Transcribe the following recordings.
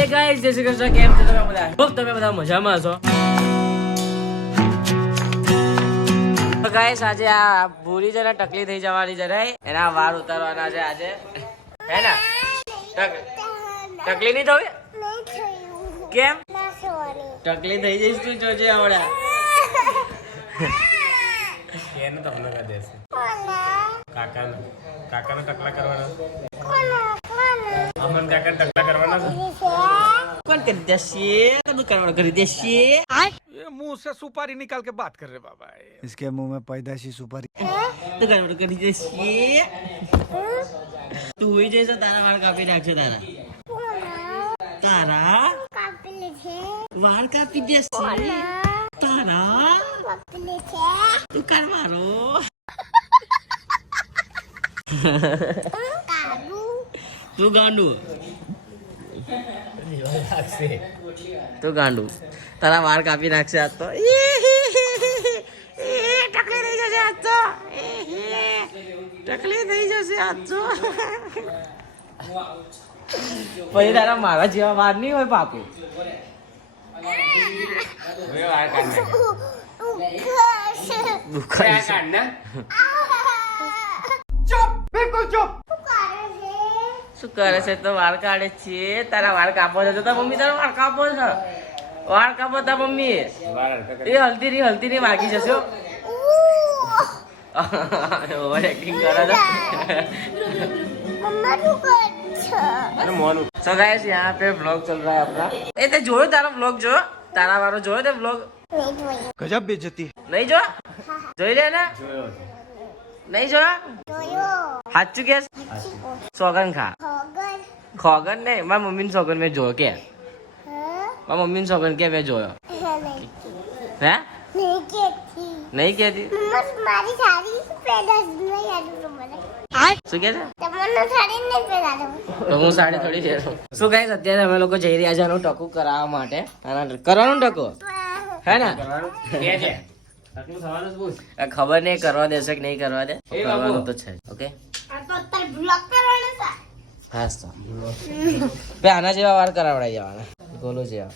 હે ગાઈસ, જય શ્રી કૃષ્ણ. કેમ છો તમે બધા? ખૂબ તમે બધા મજામાં છો. તો ગાઈસ, આજે આ ભૂરી છે ને ટકલી થઈ જવાની છે રે, એના વાળ ઉતારવાના છે આજે, હે ને? ટકલી નહીં થવી? કેમ? ટકલી થઈ જઈશ તું, જોજે આવડે. કેને તો હમણાં કરી દેશે કાકાને ટકલા કરવાના અમન કાકાને ટકલા કરવાના છે. કોણ કરી દેશે? તમે કરવાનું કરી દેશે. ये मुंह से सुपारी निकाल के बात कर रहे बाबा इसके मुंह में पैदाशी सुपारी તો કરવાનું કરી દેશે. તું હોઈ જઈશ, તારા વાળ કાપી નાખશે. તારા વાળ કાપી દેશે. તારા તું કર મારો. તું ગાંડુ. તું ગાંડુ. તારા વાળ કાપી નાખશે આજ તો. ટકલી થઈ જશે આજ તો. ટકલી થઈ જશે આજ તો. પછી તારા મારા જેવા વાર નહીં હોય બાપુ. શું કરે છે? તો વાળ કાઢે છે. તારા વાળ કાપો છે તો મમ્મી તારા વાળ કાપો છે. વાળ કાપો તા મમ્મી. એ હલતી ની વાગી જશે. ઓવર એક્ટિંગ કરે છે. So guys, यहाँ पे vlog चल रहा है अपना. ए ते जोयो तारा vlog जो तारा वारो जोयो ते vlog गजब बेइज्जती नहीं जो જોઈ લે ને નહીં જો સાચું કે સોગન ખા ખોગન ને મારી મમ્મી સોગન મેં જોયો કે મારી મમ્મી સોગન કે મેં જોયો હે નહીં કેતી શું કે છે તો હું સાડી થોડી પહેરું. શું ગાઈસ, અત્યારે અમે લોકો જઈ રહ્યા છે આનું ટકું કરાવવા માટે. કરવાનું ટકો હે ને? ખબર નહીં કરવા દેશે કે નહીં કરવા દે. કરવાનું તો છે. ઓકે હા તો આના જેવા વાર કરાવડાવી જવાના ગોલું જેવા.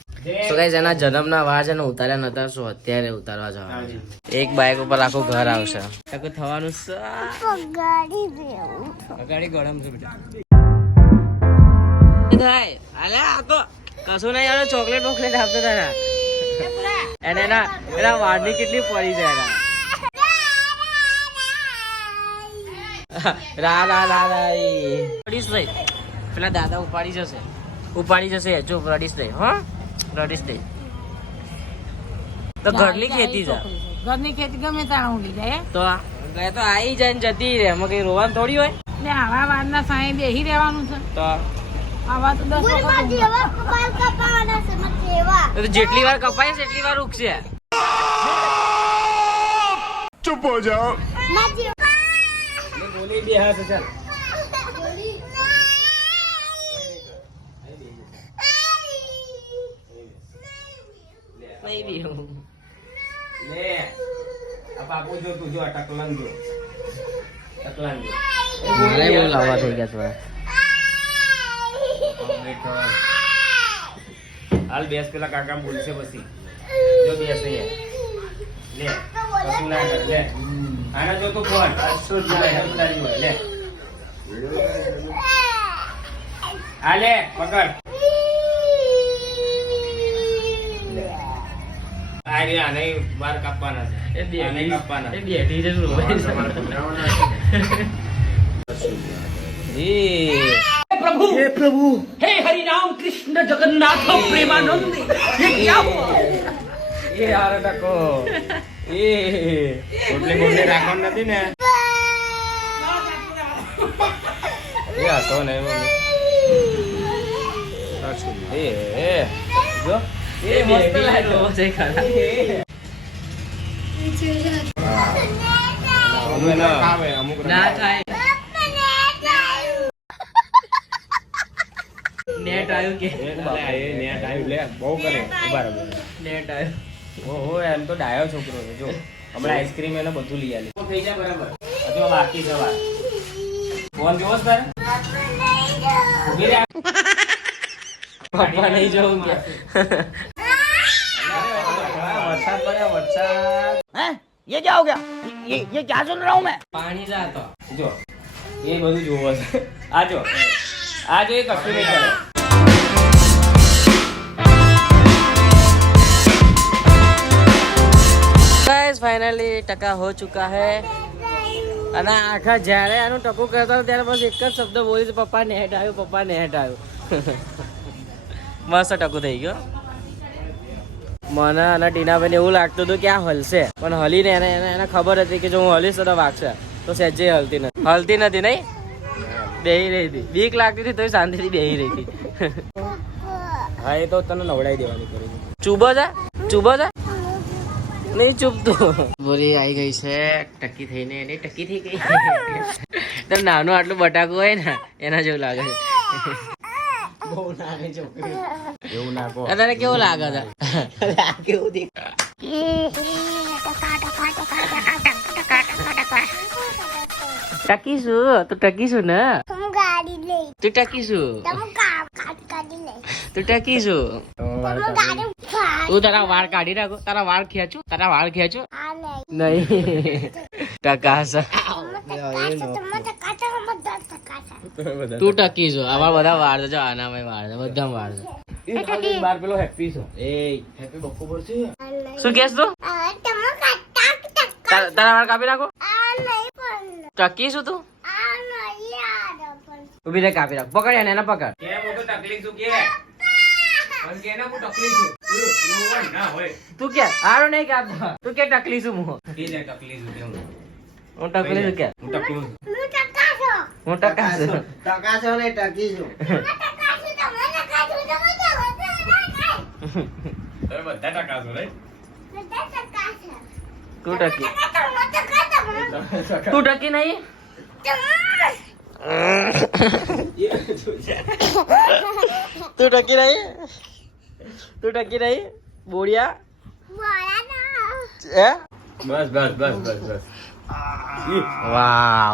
તો ગાઈસ, એના જન્મના વાર છે ને ઉતાર્યા નતા, શું અત્યારે ઉતારવા જવાના છે. એક બાઇક ઉપર આખું ઘર આવશે. ટકું થવાનું છે. ગાડી ગરમ છે બેટા. થાય અલે આ તો કશું નહીં યાર. ચોકલેટ બોકલેટ આપતો તારા એને એના વાળની કેટલી પડી છે એના. રડીશ નહીં. પેલા દાદા ઉપાડી જશે જો રડીશ નહીં. હા રડીશ નહીં તો ઘરની ખેતી છે. ઘરની ખેતી ગમે ત્યાં ઉડી જાય તો આવી જાય ને જતી રહે. એમાં કઈ રોવાનું થોડી હોય ને. આવા વારના સાંઈ બેહી રહેવાનું છે. તો આવા તો 10 જેટલી વાર કપાય એટલી વાર ઉગશે. चुप हो जाओ બોલી બે હાથ ચાલ નહીં બી હું લે આ બાપુ જો તું જો ટકલન જો મારે બહુ લાવવા થઈ ગયા થોડા. હાલ બેસ પેલા કાકા બોલશે પછી જો બેસ નહીં લે કશું ના કર લે આના જો તું ફોન અસુર તારી હોય લે આ લે પકડ આ રે આને બાર કાપવાના છે આને કાપવાના એ બેઠી છે શું હોય हे प्रभु हे हरि राम कृष्ण जगन्नाथ प्रेमानंद ये क्या हुआ એ યાર ટકો એ ઓટલે રાખવાનું નથી ને એ હતો ને મમ્મી એ જો એ મસ્ત લાગ્યો છે ખાના. અમુક ના થાય. નેટ આવ્યું કે નેટ આવ્યું લે બહુ કરે બરાબર નેટ આવ્યું. ઓહો એમ તો ડાયો છોકરો છે જો હમણાં આઈસ્ક્રીમ એને બધું લઈ આલે થઈ જાય બરાબર હજુ બાકી છે વાત ફોન જોવો તારે ઉભી રહે પપ્પા નહીં જોઉં કે વરસાદ પડ્યો વરસાદ हैं? ये क्या हो गया? ये क्या सुन रहा हूँ मैं? પાણી જાતો જો એ બધું જોવો છે આ જો એ કશું નહીં કરે गाइस फाइनली टका हो चुका है અને આખા જ્યારે આનું ટકું કરતો હતો ત્યારે બસ એક જ શબ્દ બોલી તો પપ્પા ને હટાવ્યું પપ્પા ને હટાવ્યું મસ્ત ટકું થઈ ગયો મને અને ટીનાભાઈને એવું લાગતું હતું કે આ હલશે પણ હલીને એને ખબર હતી કે જો હું હલીશ તો વાગશે તો સહેજે હલતી નથી નહીં બેહી રહી હતી બીક લાગતી હતી તો શાંતિથી બેહી રહી હતી હા એ તો તને નવડાવી દેવાની કરી ચૂબો છે નહીં ચૂપતું બોરી આવી ગઈ છે ટકી થઈને એની ટકી થઈ ગઈ તો નાનું આટલું બટાકું હોય ને એના જેવું લાગે છે બહુ નાની છોકરી એવું ના કહો તને કેવું લાગે છે કેવું દેખ ટકીશું તું ટકીશું ને તું ટકીશું તું ટકીશું તું તારા વાળ કાઢી નાખો તારા વાળ ખેંચું નહીં ટકાશ તું ટકીશું આમાં બધા વાળ છે આનામાં વાળ છે બધા વાળ છે બાર પેલો હેપી છો એ હેપી બક્કો પડશે શું કેસ તું તારા વાળ કાપી નાખો ટકીશું તું ઉભી રે કાપી નાખ પકડ એને પકડ કે મોટો તકલીફ શું કે પણ કે ને હું તકલીફ છું રોવન ના હોય તું કે હારો નહીં કાપ તું કે ટકલીશું હું કે ને તકલીફ છું કેમ હું ટકલીશું કે હું તકલીફ હું ટકાશું તમે બધા ટકા છો રે તું ટકી તું ટકી નહીં તું ટકી નહીં બોડિયા હે બસ વાહ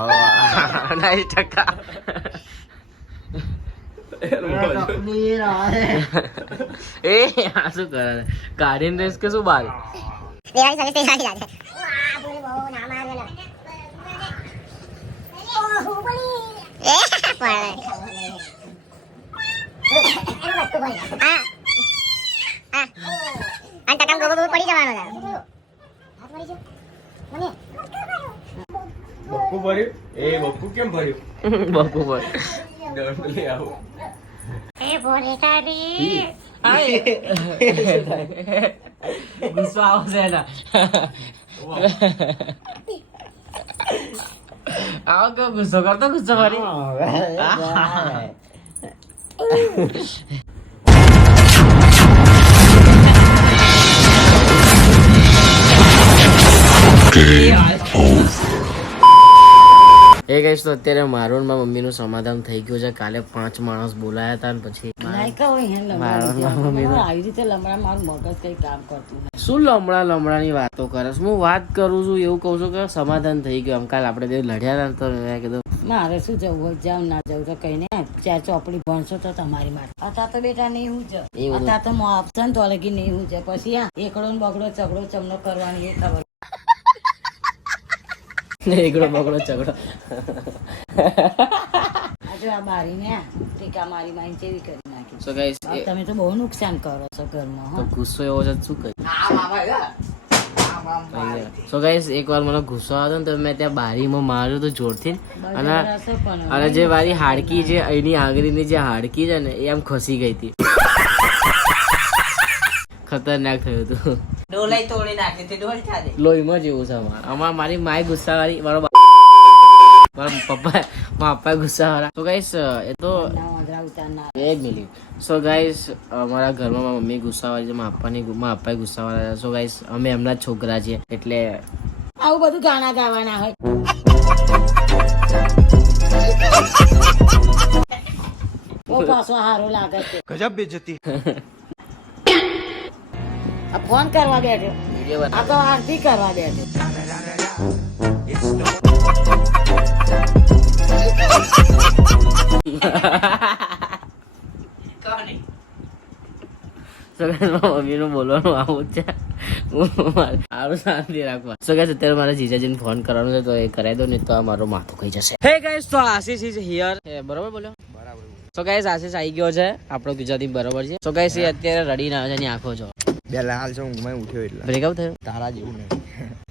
નાઈસ ટકા એ આ શું કરે કાઢીને રેસ કે શું બાલ બક્કુ ભર્યું એ બક્કુ કેમ ભર્યું બકુ બોલ દોડ લઈ આવો ગુસ્સો આવશે એના આવો કેવો ગુસ્સો કરતો ગુસ્સો કરી એ કહીશ તો અત્યારે મારું ને મારા મમ્મીનું સમાધાન થઈ ગયું છે કાલે 5 માણસ બોલાયા હતા ને પછી શું લમણાની વાતો કરે હું વાત કરું છું એવું કહું છું કે સમાધાન થઈ ગયું કાલે આપણે બે લડ્યા હતા તો મેં કીધું મારે શું જવું જાવ ના જવું તો કઈ નહીં 4 ચોપડી ભણશો તો તમારી માટે અત્યારે તો બેટા નહીં હું છે અત્યારે તો ઓપ્શન તો અલગ નહીં હું છે પછી એકડો ને બગડો ઝઘડો ચમનો કરવાની એ ખબર એકડો બગડો ઝઘડો જો આ બારી ને ટીકા મારી મારી જેવી કરી નાખી સો ગાઈસ તમે તો બહુ નુકસાન કરો છો ઘરમાં તો ગુસ્સો એવો છે શું કરી સો ગાઈસ એકવાર મને ગુસ્સો આવ્યો ને તો મેં ત્યાં બારીમાં માર્યું તો જોરથી અને જે મારી હાડકી છે અહીંની આંગળીની જે હાડકી છે ને એ આમ ખસી ગઈ હતી ખતરનાક થયું હતું ડોલાઈ તોડી નાખી હતી ડોલ થાદે લોહીમાં જેવું છે આમાં મારી માય ગુસ્સાવાળી મારો પપ્પા ગુસ્સાવાળા તો ગાઈસ એ તો એક મિનિટ સો ગાઈસ અમારા ઘરમાં મારી મમ્મી ગુસ્સાવાળી છે મારા પપ્પા ગુસ્સાવાળા સો ગાઈસ અમે એમના જ છોકરા છીએ એટલે આવું બધું ગાના ગાવાના હોય ઓ પાછો હારો લાગે છે गजब बेइज्जती આ ફોન કરવા બેઠો વિડીયો આ તો આરતી કરવા બેઠો મમ્મી નું બોલવાનું આવું જ છે. સારું શાંતિ રાખવા. સો ગાઈસ અત્યારે મારે જીજાજીને ફોન કરવાનો છે તો એ કરાવી દો ને તો આ મારું માથું ખાઈ જશે. હે ગાઈસ તો આશીષ ઇઝ હિયર. બરોબર બોલ્યો? બરાબર. સો ગાઈસ આશીષ આવી ગયો છે. આપણો ગુજરાતી બરાબર છે. સો ગાઈસ એ અત્યારે રડીને આવે છે એની આંખો જો. બેલા હાલ છે ઊંઘમાં ઉઠ્યો એટલે બ્રેકઅપ થયું? તારા જેવું નહીં.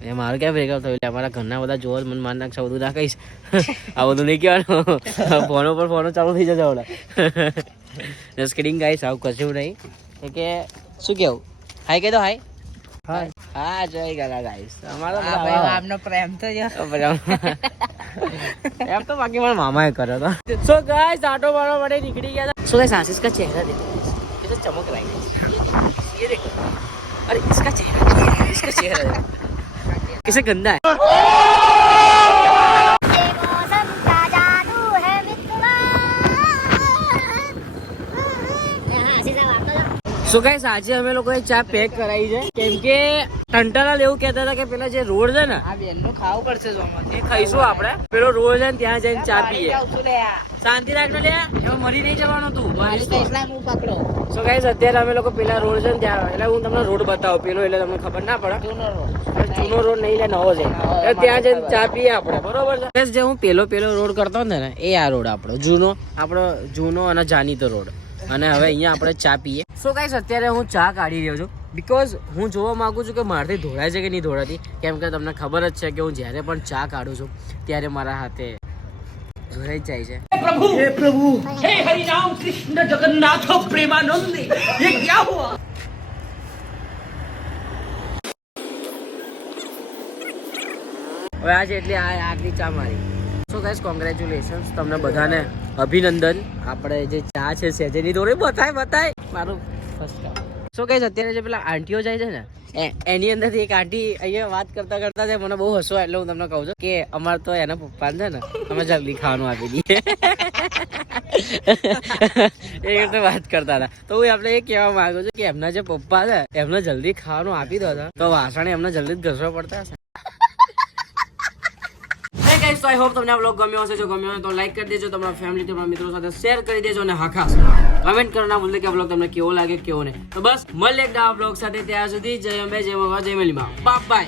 એ મારું ક્યાં બ્રેકઅપ થયું? એટલે અમારા ઘરના બધા જોવા મને માન નાખશે બધું ના કહીશ. આ બધું નહીં કહેવાનું. ફોનો પર ફોનો ચાલુ થઈ જશે આવડા. જસ્ટ કિડિંગ ગાઈસ, આવું કશું નહીં. કે શું કેવું? હાય કહી દો. હાય હાય. હા જોઈ ગયા ગાઈસ. અમારો આપનો પ્રેમ તો જો એમ તો બાકી મારા મામાએ કર્યો હતો. સો ગાઈસ આટો મારવા માટે નીકળી ગયા હતા. સો ગાઈસ આશીષ का चेहरा देखो, ये तो चमक रहा है. ये देखो, अरे इसका चेहरा देखो, इसका चेहरा देखो कैसे गंदा है. સો ગાઈસ આજે અમે લોકોએ ચા પેક કરાવી છે કેમ કે ટંટાલાલ એવું કહેતા હતા કે પેલા જે રોડ છે ને આ બેન નું ખાવું પડશે એ ખાઈશું આપણે. પેલો રોડ છે ને ત્યાં જઈને ચા પીએ. શાંતિ રાખને લે, એમાં મરી નહીં જવાનું તું. હું પકડો સો ગાઈસ અત્યારે અમે લોકો પેલા રોડ છે ને ત્યાં, એટલે હું તમને રોડ બતાવું પેલો, એટલે તમને ખબર ના પડે. જૂનો રોડ નહીં લે, નવો છે. એટલે ત્યાં જઈને ચા પીએ આપણે, બરોબર છે. Guys, જે હું પેલો રોડ કરતો ને એ આ રોડ આપણો જૂનો અને જાણીતો રોડ. અને હવે અહીંયા આપણે ચા પીએ. સો ગાઈસ અત્યારે હું ચા કાઢી રહ્યો છું બીકોઝ હું જોવા માંગુ છું કે મારાથી ધોળાય છે કે નહીં ધોળાતી. કેમ કે તમને ખબર જ છે કે હું જ્યારે પણ ચા કાઢું છું ત્યારે મારા હાથે ધોળાઈ જાય છે. हे प्रभु हे हरि राम कृष्ण जगन्नाथ प्रेमानंद ये क्या हुआ? હવે આજે એટલે આટલી ચા મારી. સો ગાઈસ કોંગ્રેચ્યુલેશન્સ તમને બધાને, અભિનંદન. આપણે જે ચા છે સેજેની જોડે બતાય મારું ફર્સ્ટ કામ. સો ગાઈસ અત્યારે જે પેલા આંટીઓ જાય છે ને એની અંદરથી એક આંટી અહીંયા વાત કરતા છે, મને બહુ હસવા, એટલે હું તમને કહું છું કે અમારે તો એના પપ્પા છે ને અમે જલ્દી ખાવાનું આપી દઈએ. એ રીતે વાત કરતા હતા તો હું આપણે એ કહેવા માંગુ છું કે એમના જે પપ્પા છે એમને જલ્દી ખાવાનું આપી દો તો વાસણ એમને જલ્દી જ ઘસવા પડતા હશે. ગાઈસ, આઈ હોપ તમને આ વ્લોગ ગમ્યો હશે. જો ગમ્યો હોય તો લાઈક કરી દેજો, તમારા ફેમિલી તમારા મિત્રો સાથે શેર કરી દેજો અને હા ખાસ કમેન્ટ કરવાના ના ભૂલતા કે આ વ્લોગ તમને કેવો લાગે કેવો નહીં. તો બસ મળીએ એક નવા વ્લોગ સાથે. ત્યાં સુધી જય અંબે, જય મા, જય મેલીમાં. બાય.